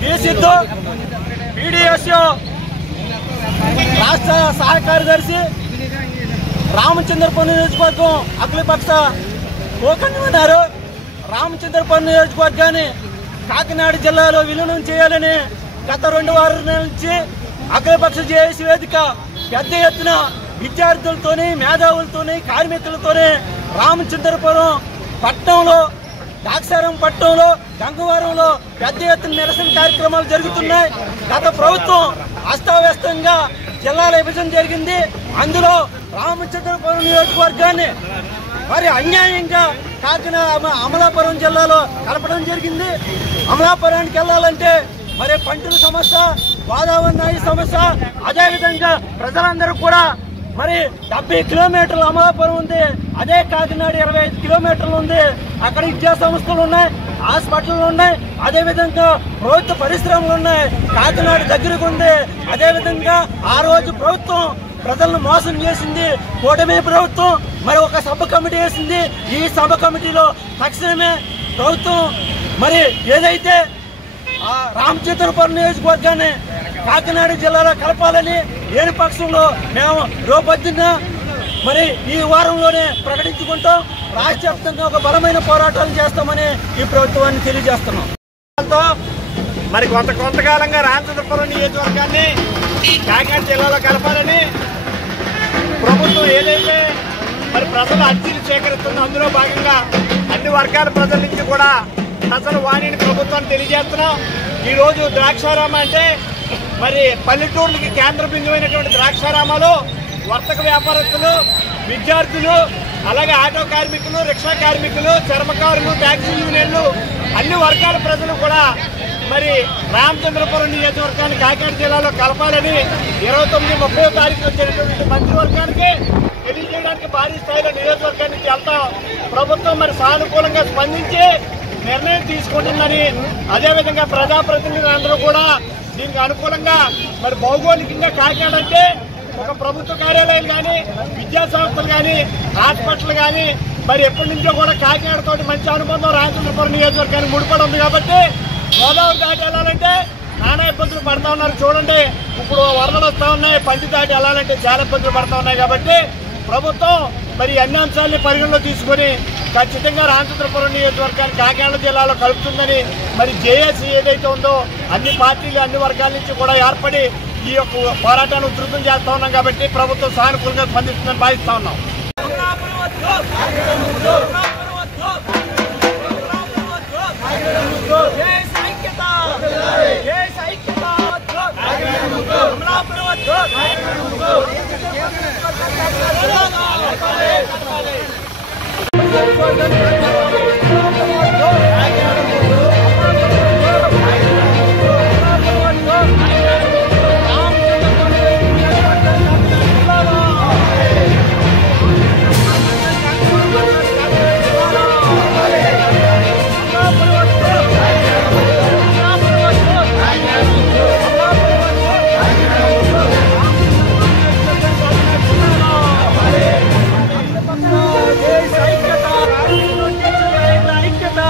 B Siddhu PDS రాష్ట్ర సహాయ కార్యదర్శి, రామచంద్రపురం నియోజకవర్గం అఖిలపక్ష కన్వీనర్. రామచంద్రపురం నియోజకవర్గాన్ని కాకినాడ జిల్లాలో విలీనం చేయాలని గత 2 వారాల నుంచి అఖిలపక్ష జేఏసీ వేదిక పెద్ద ఎత్తున విద్యార్థులతోని, మేధావులతోని, కార్మికులతోని రామచంద్రపురం పట్టణంలో, దాక్షారం పట్టణంలో, గంగవరంలో పెద్ద ఎత్తున నిరసన కార్యక్రమాలు జరుగుతున్నాయి. గత ప్రభుత్వం అస్తావ్యస్తంగా జిల్లాల విభజన జరిగింది. అందులో రామచంద్రపురం నియోజకవర్గాన్ని మరి అన్యాయంగా కాకినాడ అమలాపురం జిల్లాలో కలపడం జరిగింది. అమలాపురానికి వెళ్ళాలంటే మరి పంటల సమస్య, గోదావరి నది సమస్య, అదేవిధంగా ప్రజలందరూ కూడా మరి 70 కిలోమీటర్లు అమలాపురం ఉంది, అదే కాకినాడ 25 కిలోమీటర్లు ఉంది. అక్కడ విద్యా సంస్థలు ఉన్నాయి, హాస్పిటల్ ఉన్నాయి, అదేవిధంగా ప్రభుత్వ పరిశ్రమలు ఉన్నాయి. కాకినాడ దగ్గరకు ఉంది. అదేవిధంగా ఆ రోజు ప్రభుత్వం ప్రజలను మోసం చేసింది కూటమి ప్రభుత్వం. మరి ఒక సబ్ కమిటీ వేసింది. ఈ సబ్ కమిటీలో తక్షణమే ప్రభుత్వం మరి ఏదైతే రామచంద్రపురం నియోజకవర్గాన్ని కాకినాడ జిల్లాలో కలపాలని లేని పక్షంలో మేము రూపొద్దున మరి ఈ వారంలోనే ప్రకటించుకుంటాం. రాష్ట్ర వ్యాప్తంగా ఒక బలమైన పోరాటాలు చేస్తామని ఈ ప్రభుత్వాన్ని తెలియజేస్తున్నాం. మరి కొంతకాలంగా రామచంద్రపురం నియోజకవర్గాన్ని కాకినాడ జిల్లాలో కలపాలని ప్రభుత్వం ఏదైతే మరి ప్రజలు అర్జీలు సేకరిస్తుందో అందులో భాగంగా అన్ని వర్గాల ప్రజల నుంచి కూడా ప్రజల వాణిని ప్రభుత్వాన్ని తెలియజేస్తున్నాం. ఈరోజు ద్రాక్షారామ అంటే మరి పల్లెటూర్లకి కేంద్ర బిందువైనటువంటి ద్రాక్షారామాలు వర్తక వ్యాపారస్తులు, విద్యార్థులు, అలాగే ఆటో కార్మికులు, రిక్షా కార్మికులు, చర్మకారులు, ట్యాక్సీ యూనియన్లు అన్ని వర్గాల ప్రజలు కూడా మరి రామచంద్రపురం నియోజకవర్గాన్ని కాకినాడ జిల్లాలో కలపాలని 29, 30వ తారీఖు వచ్చేటటువంటి మంత్రివర్గానికి తెలియజేయడానికి భారీ స్థాయిలో నియోజకవర్గానికి వెళ్తాం. ప్రభుత్వం మరి సానుకూలంగా స్పందించి నిర్ణయం తీసుకుంటుందని, అదేవిధంగా ప్రజాప్రతినిధులు అందరూ కూడా దీనికి అనుకూలంగా మరి భౌగోళికంగా కాకినాడ అంటే ఒక ప్రభుత్వ కార్యాలయాలు కానీ, విద్యా సంస్థలు కానీ, హాస్పిటల్ కానీ మరి ఎప్పటి నుంచో కూడా కాకినాడతో మంచి అనుబంధం రామచంద్రపురం నియోజకవర్గానికి ముడిపడి ఉంది. కాబట్టి గోదావరి దాటి వెళ్ళాలంటే నానా ఇబ్బందులు పడతా ఉన్నారు. చూడండి, ఇప్పుడు వరదలు వస్తూ ఉన్నాయి, పంటి దాటి వెళ్ళాలంటే చాలా ఇబ్బందులు పడతా ఉన్నాయి. కాబట్టి ప్రభుత్వం మరి అన్ని అంశాలని పరిగణలో తీసుకొని ఖచ్చితంగా రామచంద్రపురం నియోజకవర్గాన్ని కాకినాడ జిల్లాలో కలుపుతుందని మరి జేఏసీ ఏదైతే ఉందో అన్ని పార్టీలు, అన్ని వర్గాల నుంచి కూడా ఏర్పడి ఈ యొక్క పోరాటాన్ని ఉధృతం చేస్తా ఉన్నాం. కాబట్టి ప్రభుత్వం సానుకూలంగా స్పందిస్తుందని భావిస్తా ఉన్నాం. ఐక్యత